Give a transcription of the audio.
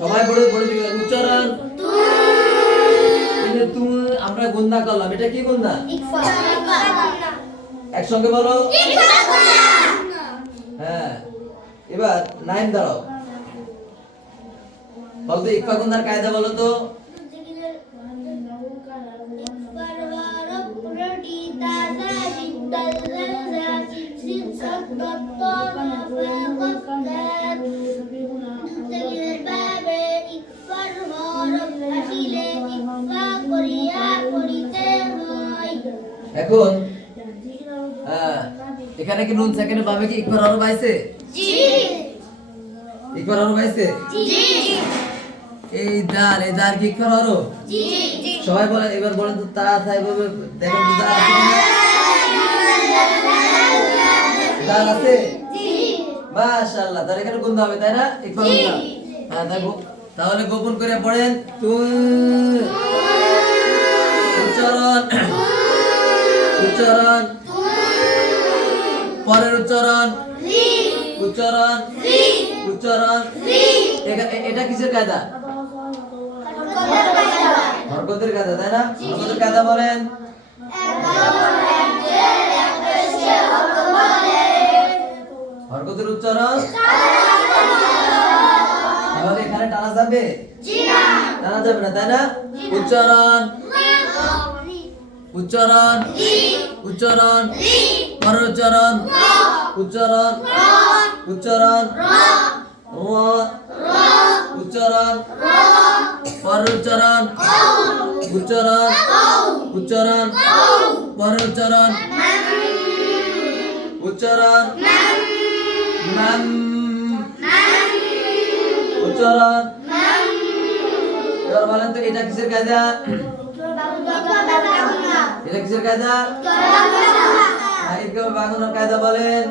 সবাই পড়ে পড়ে দিবে উচ্চারণ তুমি, আমরা গুন্না করলাম। এটা কি গুন্না একসঙ্গে বলো। হ্যাঁ। এবার নাইন দাঁড়াও বলতো, ইকফা গুন্নার কায়দা বলো তো। এখন হ্যাঁ, এখানে কি নুন সেকেন্ডে পাবে কি ইকফার আরও পাইছে ইকফার আরও পাইছে এই দার এই দার কি ইকফার আরও? সবাই বলে এবার বলেন তো তা বলবে দেখেন তো দার? দার আছে? মাশাআল্লাহ তার এখানে গুণ হবে তাই না? গুণ হ্যাঁ দেখো তাহলে গোপন করে পড়েন তুই উচ্চারণ। পরের উচ্চারণ। উচ্চারণ। উচ্চারণ। এটা কিসের কায়দা? হরকতের কায়দা তাই না? হরকতের কায়দা বলেন। হরকতের উচ্চারণ। তাহলে এখানে টানা যাবে? টানা যাবে না তাই না। উচ্চারণ। উচ্চারণ উচ্চারণ পরের উচ্চারণ উচ্চারণ উচ্চারণ র উচ্চারণ পরের উচ্চারণ উচ্চারণ উচ্চারণ পরের উচ্চারণ উচ্চারণ ম্যাম উচ্চারণ এবার বলেন তো এটা কিসের কায়দা এটা কিসের কায়দা? ঈদগাহ বাগানোর কায়দা বলেন।